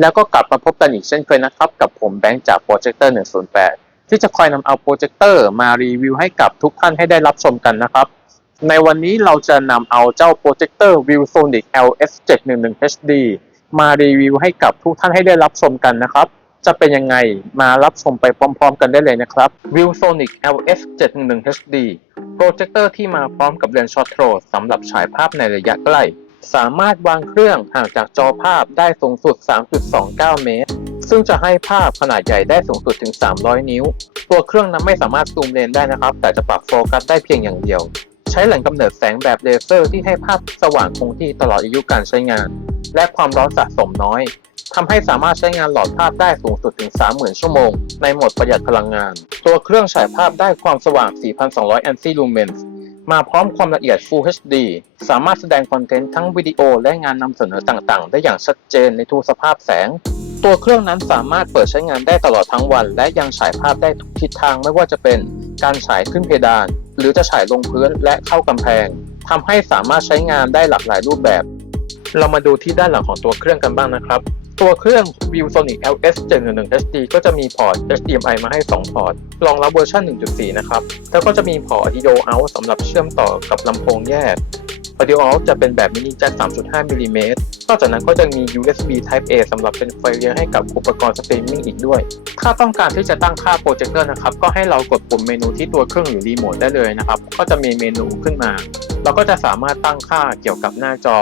แล้วก็กลับมาพบกันอีกเช่นเคยนะครับ กับผมแบงค์จากโปรเจคเตอร์108 ที่จะคอยนำเอาโปรเจคเตอร์มารีวิวให้กับทุกท่านให้ได้รับชมกันนะครับ ในวันนี้เราจะนำเอาเจ้าโปรเจคเตอร์ ViewSonic LS711 HD มารีวิวให้กับทุกท่านให้ได้รับชมกันนะครับ จะเป็นยังไงมารับชมไปพร้อม ๆ กันได้เลยนะครับ ViewSonic LS711 HD โปรเจคเตอร์ที่มาพร้อมกับเลนส์ช็อตโทรสำหรับฉายภาพในระยะใกล้ สามารถวางเครื่องห่างจากจอภาพได้สูงสุด 3.29 เมตร ซึ่งจะให้ภาพขนาดใหญ่ได้สูงสุดถึง 300 นิ้ว ตัวเครื่องนั้นไม่สามารถซูมเลนได้นะครับ แต่จะปรับโฟกัสได้เพียงอย่างเดียว ใช้แหล่งกำเนิดแสงแบบเลเซอร์ที่ให้ภาพสว่างคงที่ตลอดอายุการใช้งาน และความร้อนสะสมน้อยทำให้สามารถใช้งานหลอดภาพได้สูงสุดถึง 30,000 ชั่วโมง ในโหมดประหยัดพลังงาน ตัวเครื่องฉายภาพได้ความสว่าง 4,200 ANSI lumens มาพร้อมความละเอียด Full HD สามารถแสดงคอนเทนต์ทั้งวิดีโอและงานนำเสนอต่างๆ ได้อย่างชัดเจนในทุกสภาพแสง ตัวเครื่องนั้นสามารถเปิดใช้งานได้ตลอดทั้งวัน และยังฉายภาพได้ทุกทิศทางไม่ว่าจะเป็น การฉายขึ้นเพดาน หรือจะฉายลงพื้นและเข้ากำแพงทำให้สามารถใช้งานได้หลากหลายรูปแบบ เรามาดูที่ด้านหลังของตัวเครื่องกันบ้างนะครับ ตัวเครื่อง ViewSonic LS 711 HD ก็จะมีพอร์ต HDMI มาให้ 2 พอร์ต รองรับเวอร์ชัน1.4 นะครับ แล้วก็จะมีพอร์ต Audio Out สำหรับเชื่อมต่อกับลำโพงแยก Audio Out จะเป็นแบบมินิแจ็ค3.5 มิลลิเมตร นอกจากนั้นก็จะมี USB Type A สำหรับเป็นไฟเลี้ยงให้กับอุปกรณ์สตรีมมิ่งอีกด้วย ถ้าต้องการที่จะตั้งค่าโปรเจคเตอร์นะครับ ก็ให้เรากดปุ่มเมนูที่ตัวเครื่องหรือรีโมทได้เลยนะครับ ก็จะมีเมนูขึ้นมา เราก็จะสามารถตั้งค่าเกี่ยวกับหน้าจอ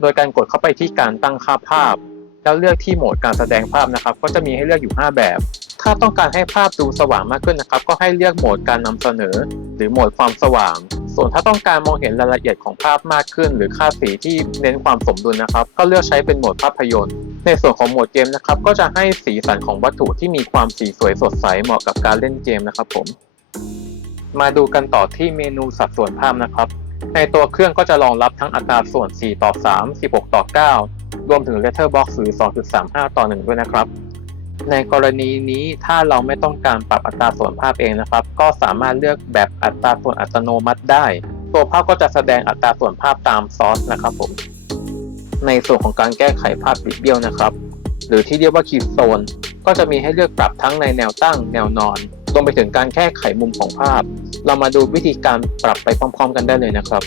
โดยการกดเข้าไปที่การตั้งค่าภาพ แล้วเลือกที่โหมดการแสดงภาพนะครับ ก็จะมีให้เลือกอยู่ 5 แบบ ถ้าต้องการให้ภาพดูสว่างมากขึ้นนะครับ ก็ให้เลือกโหมดการนำเสนอ หรือโหมดความสว่าง ส่วนถ้าต้องการมองเห็นรายละเอียดของภาพมากขึ้น หรือค่าสีที่เน้นความสมดุลนะครับ ก็เลือกใช้เป็นโหมดภาพยนตร์ ในส่วนของโหมดเกมนะครับ ก็จะให้สีสันของวัตถุที่มีความสีสวยสดใสเหมาะกับการเล่นเกมนะครับผม มาดูกันต่อที่เมนูสัดส่วนภาพนะครับ ในตัวเครื่องก็จะรองรับทั้งอัตราส่วน 4 ต่อ 3 16 ต่อ 9 รวมถึง Letterbox หรือ 2.35 ต่อ 1 ด้วยนะครับ ในกรณีนี้ถ้าเราไม่ต้องการปรับอัตราส่วนภาพเองนะครับ ก็สามารถเลือกแบบอัตราส่วนอัตโนมัติได้ ตัวภาพก็จะแสดงอัตราส่วนภาพตามซอสนะครับผม ในส่วนของการแก้ไขภาพบิดเบี้ยวนะครับ หรือที่เรียกว่าคีโซนก็จะมีให้เลือกปรับทั้งในแนวตั้งแนวนอนรวมไปถึงการแก้ไขมุมของภาพ เรามาดูวิธีการปรับไปพร้อม ๆ กันได้เลยนะครับ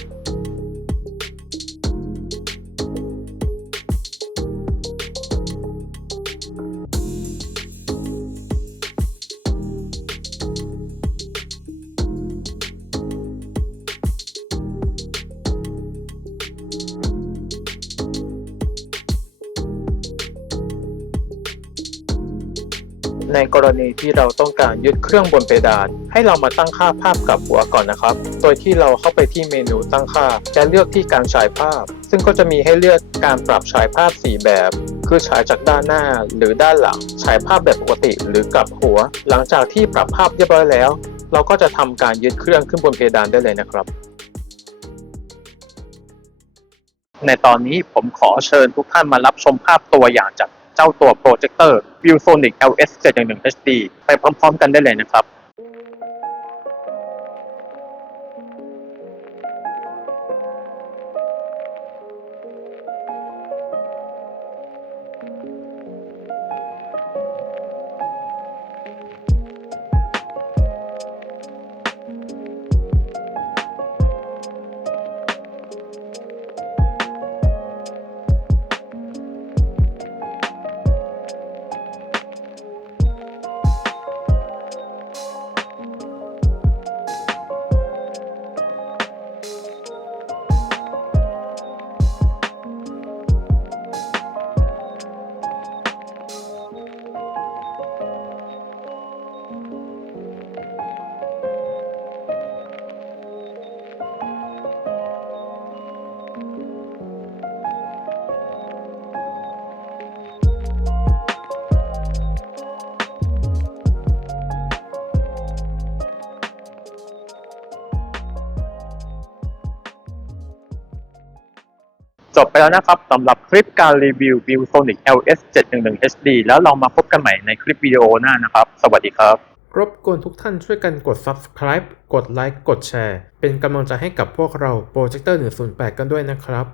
ในกรณีที่เราต้องการยึดเครื่องบนเพดาน ให้เรามาตั้งค่าภาพกับหัวก่อนนะครับ โดยที่เราเข้าไปที่เมนูตั้งค่า และเลือกที่การฉายภาพ ซึ่งก็จะมีให้เลือกการปรับฉายภาพ 4 แบบ คือฉายจากด้านหน้าหรือด้านหลัง ฉายภาพแบบปกติหรือกลับหัว หลังจากที่ปรับภาพเรียบร้อยแล้ว เราก็จะทำการยึดเครื่องขึ้นบนเพดานได้เลยนะครับในตอนนี้ผมขอเชิญทุกท่านมารับชมภาพตัวอย่างจาก เจ้าตัวโปรเจคเตอร์ ViewSonic LS 711 HD ไปพร้อมๆ กันได้เลยนะครับ จบไปแล้วนะครับสำหรับคลิปการรีวิว ViewSonic LS 711 HD แล้วเรามาพบกันใหม่ในคลิปวิดีโอหน้านะครับ สวัสดีครับ รบกวนทุกท่านช่วยกันกด subscribe กดไลค์กดแชร์ เป็นกำลังใจให้กับพวกเราโปรเจคเตอร์108 กันด้วยนะครับ